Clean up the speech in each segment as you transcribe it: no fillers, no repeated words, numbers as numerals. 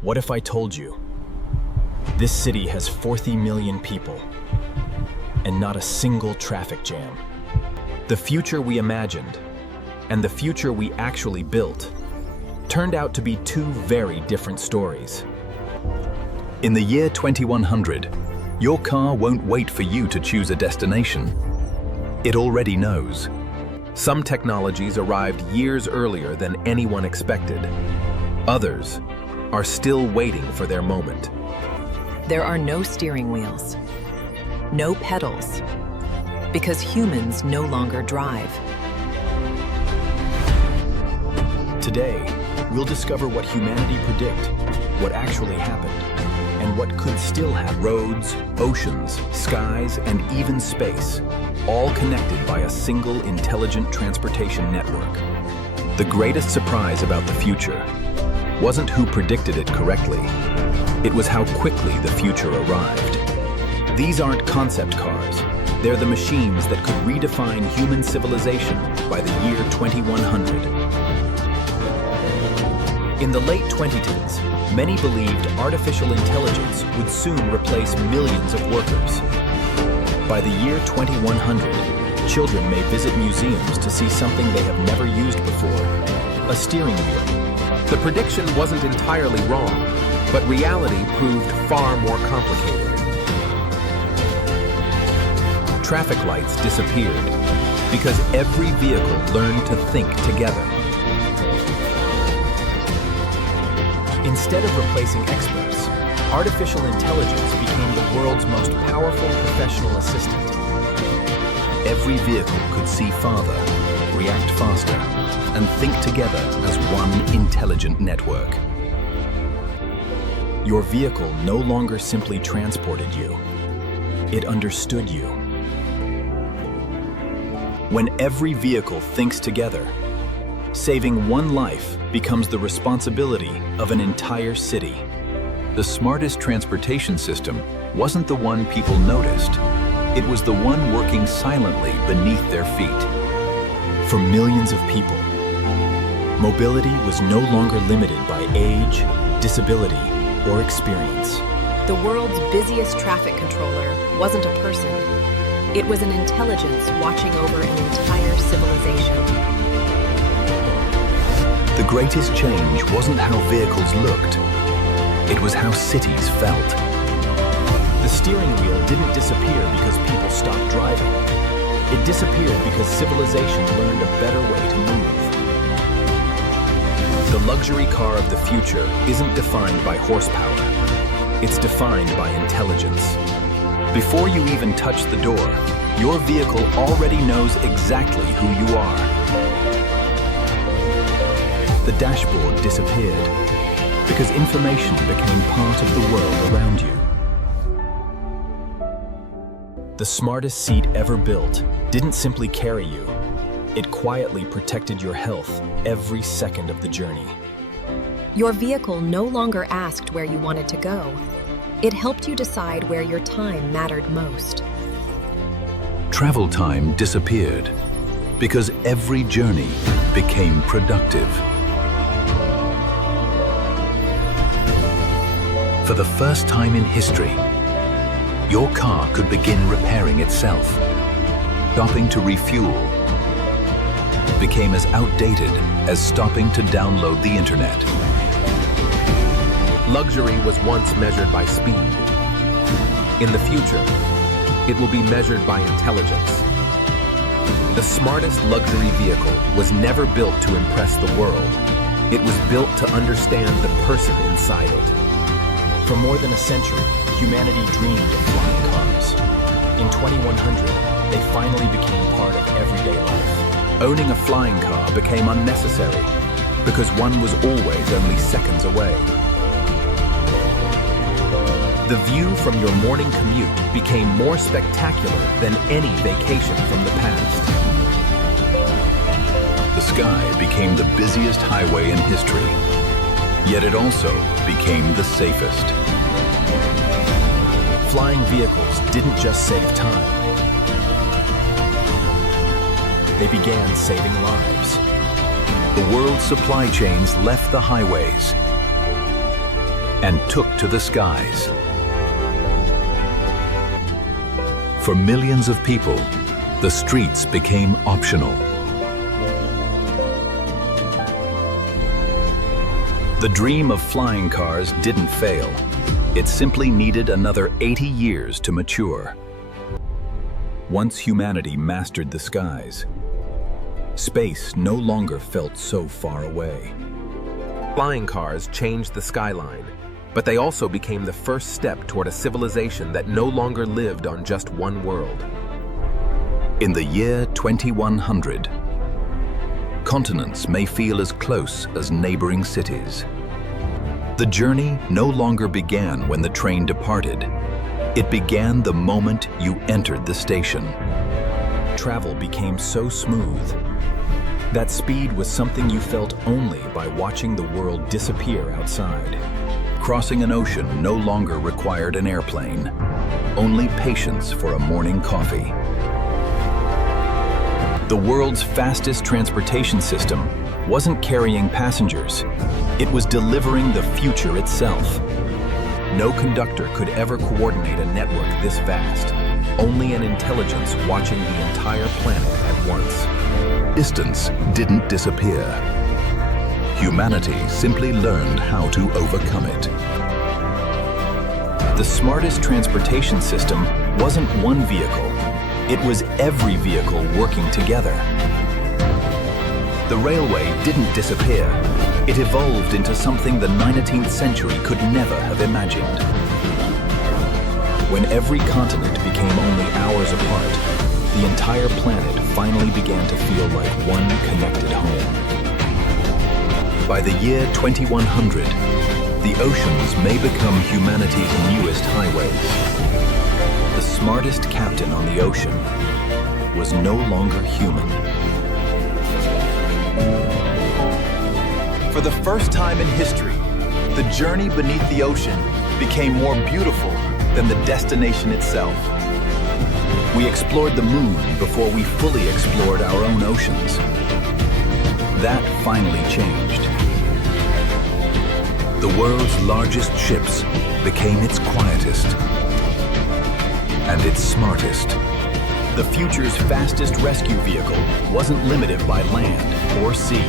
What if I told you this city has 40 million people and not a single traffic jam? The future we imagined and the future we actually built turned out to be two very different stories. In the year 2100, your car won't wait for you to choose a destination. It already knows. Some technologies arrived years earlier than anyone expected. Others are still waiting for their moment. There are no steering wheels, no pedals, because humans no longer drive. Today, we'll discover what humanity predict, what actually happened, and what could still happen. Roads, oceans, skies, and even space, all connected by a single intelligent transportation network. The greatest surprise about the future wasn't who predicted it correctly. It was how quickly the future arrived. These aren't concept cars. They're the machines that could redefine human civilization by the year 2100. In the late 2010s, many believed artificial intelligence would soon replace millions of workers. By the year 2100, children may visit museums to see something they have never used before, a steering wheel. The prediction wasn't entirely wrong, but reality proved far more complicated. Traffic lights disappeared because every vehicle learned to think together. Instead of replacing experts, artificial intelligence became the world's most powerful professional assistant. Every vehicle could see farther, react faster, and think together as one intelligent network. Your vehicle no longer simply transported you. It understood you. When every vehicle thinks together, saving one life becomes the responsibility of an entire city. The smartest transportation system wasn't the one people noticed. It was the one working silently beneath their feet. For millions of people, mobility was no longer limited by age, disability, or experience. The world's busiest traffic controller wasn't a person. It was an intelligence watching over an entire civilization. The greatest change wasn't how vehicles looked. It was how cities felt. The steering wheel didn't disappear because people stopped driving. It disappeared because civilization learned a better way to move. The luxury car of the future isn't defined by horsepower. It's defined by intelligence. Before you even touch the door, your vehicle already knows exactly who you are. The dashboard disappeared because information became part of the world around you. The smartest seat ever built didn't simply carry you. It quietly protected your health every second of the journey. Your vehicle no longer asked where you wanted to go. It helped you decide where your time mattered most. Travel time disappeared because every journey became productive. For the first time in history, your car could begin repairing itself. Stopping to refuel became as outdated as stopping to download the internet. Luxury was once measured by speed. In the future, it will be measured by intelligence. The smartest luxury vehicle was never built to impress the world. It was built to understand the person inside it. For more than a century, humanity dreamed of flying cars. In 2100, they finally became part of everyday life. Owning a flying car became unnecessary because one was always only seconds away. The view from your morning commute became more spectacular than any vacation from the past. The sky became the busiest highway in history, yet it also became the safest. Flying vehicles didn't just save time. They began saving lives. The world's supply chains left the highways and took to the skies. For millions of people, the streets became optional. The dream of flying cars didn't fail. It simply needed another 80 years to mature. Once humanity mastered the skies, space no longer felt so far away. Flying cars changed the skyline, but they also became the first step toward a civilization that no longer lived on just one world. In the year 2100, continents may feel as close as neighboring cities. The journey no longer began when the train departed. It began the moment you entered the station. Travel became so smooth. That speed was something you felt only by watching the world disappear outside. Crossing an ocean no longer required an airplane, only patience for a morning coffee. The world's fastest transportation system wasn't carrying passengers. It was delivering the future itself. No conductor could ever coordinate a network this vast. Only an intelligence watching the entire planet at once. Distance didn't disappear. Humanity simply learned how to overcome it. The smartest transportation system wasn't one vehicle. It was every vehicle working together. The railway didn't disappear. It evolved into something the 19th century could never have imagined. When every continent became only hours apart, the entire planet finally began to feel like one connected home. By the year 2100, the oceans may become humanity's newest highways. The smartest captain on the ocean was no longer human. For the first time in history, the journey beneath the ocean became more beautiful than the destination itself. We explored the moon before we fully explored our own oceans. That finally changed. The world's largest ships became its quietest and its smartest. The future's fastest rescue vehicle wasn't limited by land or sea.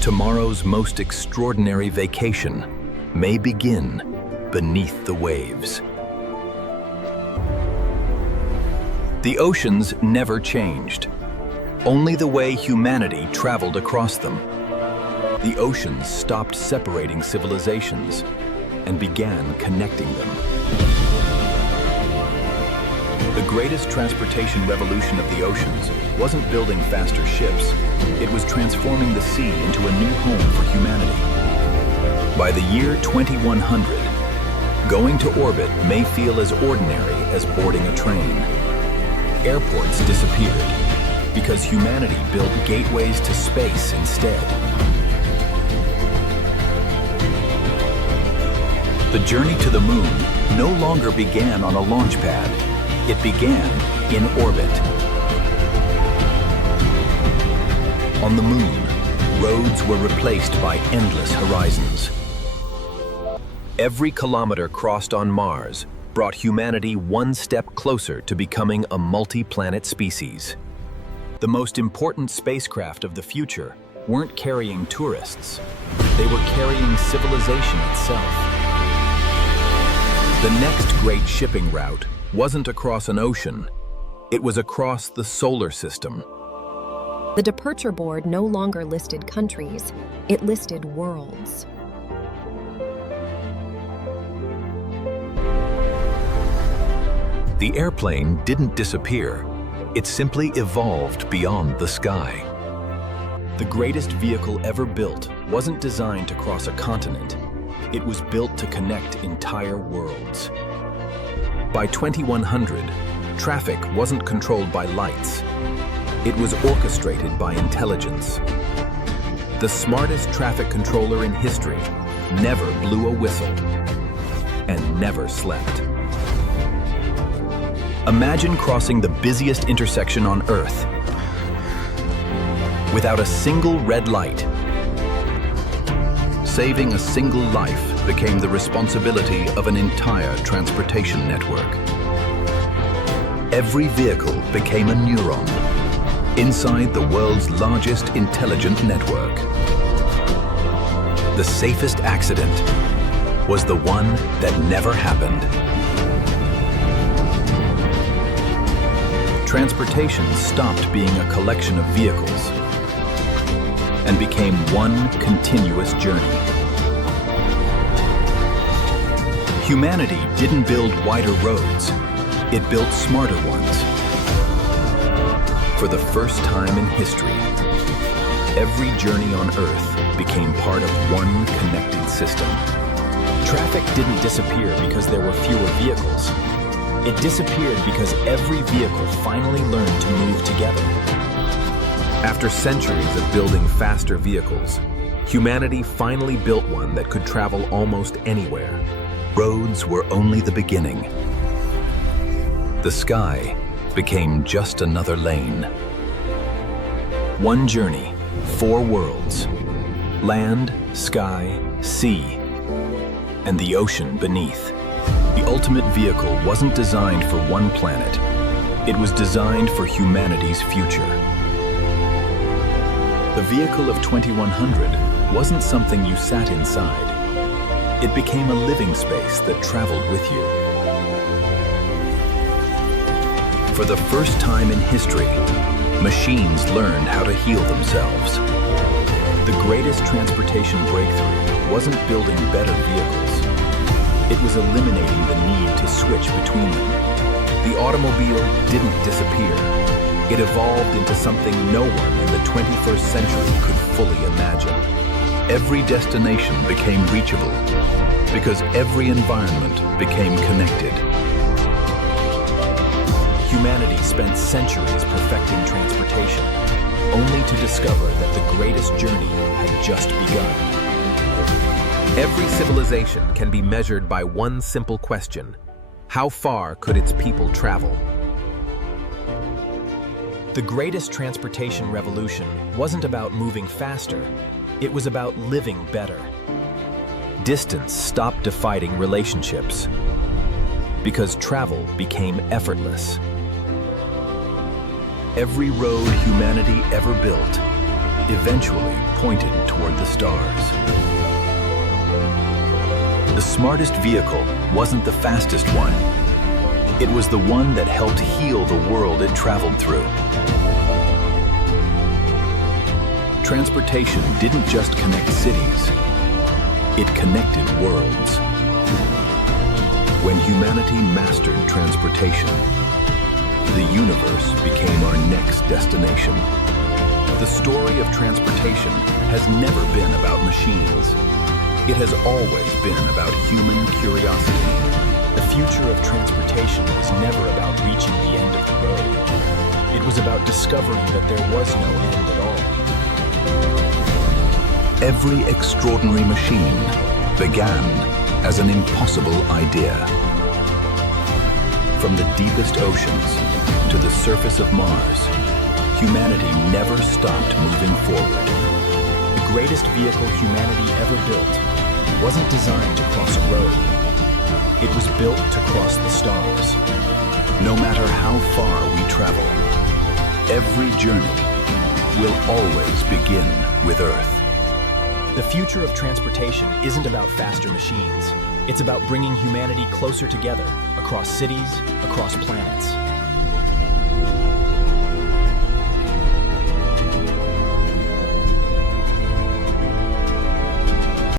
Tomorrow's most extraordinary vacation may begin beneath the waves. The oceans never changed, only the way humanity traveled across them. The oceans stopped separating civilizations and began connecting them. The greatest transportation revolution of the oceans wasn't building faster ships. It was transforming the sea into a new home for humanity. By the year 2100, going to orbit may feel as ordinary as boarding a train. Airports disappeared because humanity built gateways to space instead. The journey to the moon no longer began on a launch pad. It began in orbit. On the moon, roads were replaced by endless horizons. Every kilometer crossed on Mars brought humanity one step closer to becoming a multi-planet species. The most important spacecraft of the future weren't carrying tourists. They were carrying civilization itself. The next great shipping route wasn't across an ocean. It was across the solar system. The departure board no longer listed countries, it listed worlds. The airplane didn't disappear. It simply evolved beyond the sky. The greatest vehicle ever built wasn't designed to cross a continent. It was built to connect entire worlds. By 2100, traffic wasn't controlled by lights. It was orchestrated by intelligence. The smartest traffic controller in history never blew a whistle and never slept. Imagine crossing the busiest intersection on Earth without a single red light. saving a single life became the responsibility of an entire transportation network. Every vehicle became a neuron inside the world's largest intelligent network. The safest accident was the one that never happened. Transportation stopped being a collection of vehicles and became one continuous journey. Humanity didn't build wider roads, it built smarter ones. For the first time in history, every journey on Earth became part of one connected system. Traffic didn't disappear because there were fewer vehicles. It disappeared because every vehicle finally learned to move together. After centuries of building faster vehicles, humanity finally built one that could travel almost anywhere. Roads were only the beginning. The sky became just another lane. One journey, 4 worlds: land, sky, sea, and the ocean beneath. The ultimate vehicle wasn't designed for one planet. It was designed for humanity's future. The vehicle of 2100 wasn't something you sat inside. It became a living space that traveled with you. For the first time in history, machines learned how to heal themselves. The greatest transportation breakthrough wasn't building better vehicles. It was eliminating the need to switch between them. The automobile didn't disappear. It evolved into something no one in the 21st century could fully imagine. Every destination became reachable because every environment became connected. Humanity spent centuries perfecting transportation, only to discover that the greatest journey had just begun. Every civilization can be measured by one simple question: how far could its people travel? The greatest transportation revolution wasn't about moving faster, it was about living better. Distance stopped defining relationships because travel became effortless. Every road humanity ever built eventually pointed toward the stars. The smartest vehicle wasn't the fastest one. It was the one that helped heal the world it traveled through. Transportation didn't just connect cities, it connected worlds. When humanity mastered transportation, the universe became our next destination. The story of transportation has never been about machines. It has always been about human curiosity. The future of transportation was never about reaching the end of the road. It was about discovering that there was no end at all. Every extraordinary machine began as an impossible idea. From the deepest oceans to the surface of Mars, humanity never stopped moving forward. The greatest vehicle humanity ever built wasn't designed to cross a road. It was built to cross the stars. No matter how far we travel, every journey will always begin with Earth. The future of transportation isn't about faster machines. It's about bringing humanity closer together, across cities, across planets.